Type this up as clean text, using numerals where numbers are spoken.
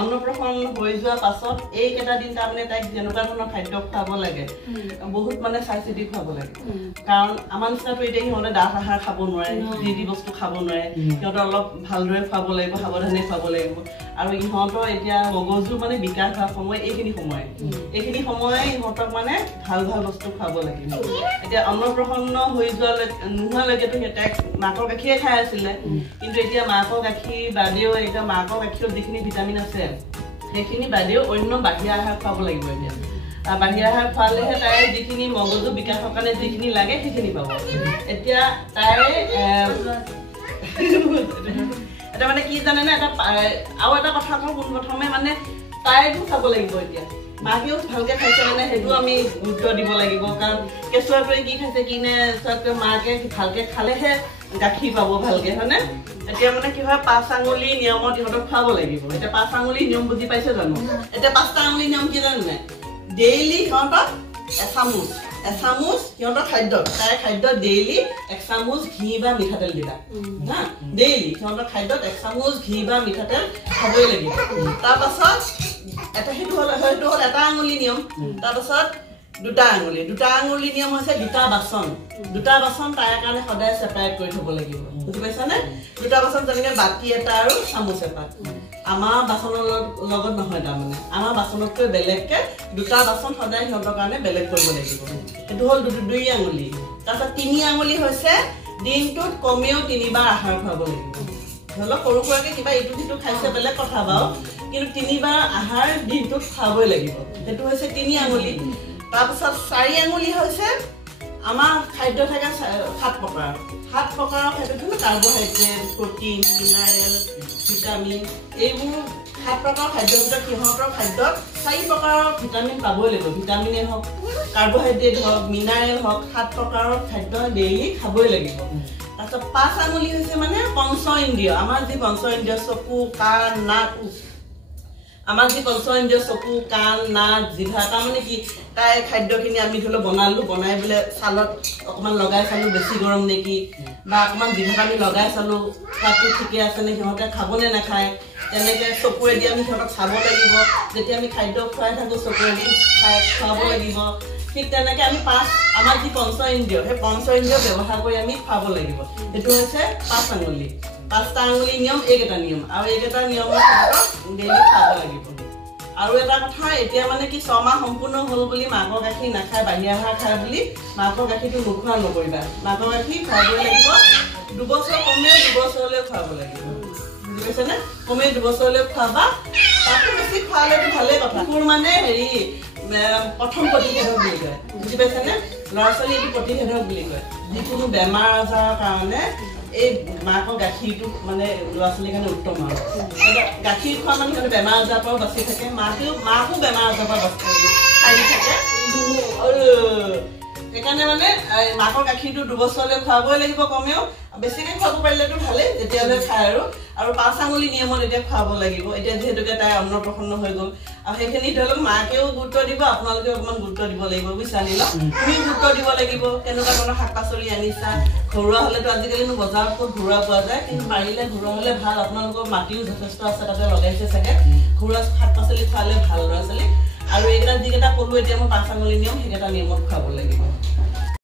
অন্নপ্ৰসন্ন হৈ যোৱা পাছত এই কেটা দিন তাৰমানে তাইক যেনেকুৱা ধৰণৰ খাদ্য খুৱাব লাগে বহুত মানে চাই চিতি খুৱাব লাগে কাৰণ আমাৰ নিচিনাটো এতিয়া সিহঁতে ডাঠ আহাৰ খাব নোৱাৰে যি বস্তু খাব নোৱাৰে সিহঁতে অলপ ভালদৰে খুৱাব লাগিব সাৱধানে খুৱাব লাগিব আৰু ইহঁতৰ এতিয়া মগজু মানে বিকাশ হোৱা সময় এইখিনি সময় ইহঁতক মানে ভাল ভাল বস্তু খুৱাব লাগিব এতিয়া অন্নপ্ৰসন্ন হৈ নোহোৱালৈকেতো তাইক মাকৰ গাখীৰে খাই আছিলে কিন্তু এতিয়া মাকৰ গাখীৰ বাদেও এতিয়া মাকৰ গাখীৰত যিখিনি ভিটামিন আছে সেইখিনি বাদেও অন্য বাহিৰা আহাৰ খুৱাব লাগিব এতিয়া বাহিৰা আহাৰ খোৱালেহে তাইৰ যিখিনি মগজু বিকাশৰ কাৰণে যিখিনি লাগে সেইখিনি পাব এতিয়া তাই এটা মানে কি জানে না এটা আৰু এটা কথা কওঁ পোনপ্ৰথমে মানে তাইকো চাব লাগিব এতিয়া মাকেও ভালকে খাইছে মানে সেইটো আমি গুৰুত্ব দিব লাগিব কাৰণ কেঁচুৱাটোৱে কি খাইছে কি নাই মাকে ভালকে খালেহে গাখীৰ পাব ভালকে হয়নে এতিয়া মানে কি হয় 5 আঙুলি নিয়মত ইহঁতক খুৱাব লাগিব এতিয়া 5 আঙুলি নিয়ম বুজি পাইছে জানো এতিয়া 5টা আঙুলি নিয়ম কি জানো নাই ডেইলি সিহঁতক এচামুচ সিহঁতৰ খাদ্য ডেইলি 1 চামুচ ঘি বা মিঠাতেল দিবা হা ডেইলি সিহঁতৰ খাদ্যত 1 চামুচ ঘি বা মিঠাতেল খাবই লাগিব তাৰ পাছত এটা হেতু হল এটা আঙুলি নিয়ম তাৰ পাছত দুটা আঙুলি নিয়ম হৈছে দুটা বাসন তাইৰ কাৰণে সদায় সেপাৰেট কৰি থব লাগিব বুজি পাইছা নে দুটা বাসন যেনেকে বাটি এটা আৰু চামুচ এটা আমাৰ বাসনৰ লগত নহয় তাৰমানে আমাৰ বাসনতকৈ বেলেগকে দুটা বাসন সদায় সিহঁতৰ কাৰণে বেলেগ কৰিব লাগিব এটো হল 2 আঙুলি তাৰপিছত 3 আঙুলি হৈছে দিনটোত কমেও 3 বাৰ আহাৰ খাব লাগিব হলো সৰু সৰুকে কিবা ইটো সিটো খাইছে বেলেগ কথা বাও কিন্তু 3 বাৰ আহাৰ দিনটোত খাবই লাগিব এটো হৈছে 3 আঙুলি তাৰপিছত 4 আঙুলি হৈছে আমাৰ খাদ্য থাকে 7 প্ৰকাৰৰ খাদ্যটো কাৰ্বহাইড্ৰেট প্ৰটিন মিনাৰেল ভিটামিন এইবোৰ 7 প্ৰকাৰৰ খাদ্যৰ ভিতৰত সিহঁতৰ খাদ্যত 4 প্ৰকাৰৰ ভিটামিন পাবই লাগিব ভিটামিনে হওক কাৰ্বহাইড্ৰেট হওক মিনাৰেল হওক 7 প্ৰকাৰৰ খাদ্য ডেইলি খাবই লাগিব তাৰপিছত 5 আঙুলি হৈছে মানে পঞ্চ ইন্দ্ৰিয় আমাৰ যি পঞ্চ ইন্দ্ৰিয় চকু কাণ নাক আমাৰ যি পঞ্চ ইন্দ্ৰিয় চকু কাণ নাক জিভা তাৰমানে কি তাই খাদ্যখিনি আমি ধৰি বনাই বলে চালত অকমান লগাই চালো বেছি গৰম নেকি বা অকমান জিভাত আমি লগাই চালো খাদ্য ঠিকে আছে নে সিহঁতে খাবনে নাখায় তেনেকে চকুৰে দি আমি সিহঁতক চাব লাগিব যেতিয়া আমি খাদ্য খুৱাই থাকো চকুৰে দি খুৱাব লাগিব ঠিক তেনেকে আমি আমাৰ যি পঞ্চ ইন্দ্ৰিয় সেই পঞ্চ ইন্দ্ৰিয় ব্যৱহাৰ কৰি আমি খুৱাব লাগিব এইটো হৈছে 5 আঙুলি 5টা আঙুলি নিয়ম এইকেইটা নিয়ম আৰু এইকেইটা নিয়ম ডেইলি খাব লাগিব আৰু এটা কথা এতিয়া মানে কি 6 মাহ সম্পূৰ্ণ হল বুলি মাকৰ গাখীৰ নাখায় বাহিৰা আহাৰ খায় বুলি মাকৰ গাখীৰটো নোখোৱা নকৰিবা মাকৰ গাখীৰ খাবই লাগিব 2 বছৰ কমেও 2 বছৰলৈ খুৱাব লাগিব বুজি পাইছে নে কমেও 2 বছৰলৈ খুৱাবা তাতকৈ বেছি খোৱালেতো ভালেই কথা কুকুৰ মানে হেৰি প্ৰথম প্ৰতিষেধক বুলি কয় বুজি পাইছে নে ল'ৰা ছোৱালী এইটো প্ৰতিষেধক বুলি কয় যিকোনো বেমাৰ আজাৰৰ কাৰণে এই মাকৰ গাখীৰটো মানে ল'ৰা ছোৱালীৰ কাৰণে উত্তম আৰু গাখীৰ খোৱা মানে সিহঁতে বেমাৰ আজাৰৰ পৰা বাচি থাকে মাকো বেমাৰ আজাৰৰ পৰা বাচি থাকে সেইকাৰণে মানে মাকৰ গাখীৰটো 2 বছৰলৈ খুৱাবই লাগিব কমেও বেছিকৈ খুৱাব পাৰিলেতো ভালেই যেতিয়ালৈ খায় আৰু 5 আঙুলি নিয়মত এতিয়া খুৱাব লাগিব এতিয়া যিহেতুকে তাই অন্নপ্ৰসন্ন হৈ গ'ল আৰু সেইখিনি ধৰি লওক মাকেও গুৰুত্ব দিব আপোনালোকে অকণমান গুৰুত্ব দিব লাগিব বুজিছা নিলা তুমি গুৰুত্ব দিব লাগিব কেনেকুৱা ধৰণৰ শাক পাচলি আনিছা ঘৰুৱা হ'লেতো আজিকালিনো বজাৰত ক'ত ঘৰুৱা পোৱা যায় কিন্তু পাৰিলে ঘৰুৱা হ'লে ভাল আপোনালোকৰ মাটিও যথেষ্ট আছে তাতে লগাইছে চাগে ঘৰুৱা শাক পাচলি খোৱালে ভাল ল'ৰা ছোৱালী আৰু এইকেইটা যিকেইটা ক'লো এতিয়া মই 5 আঙুলি নিয়ম সেইকেইটা নিয়মত খুৱাব লাগিব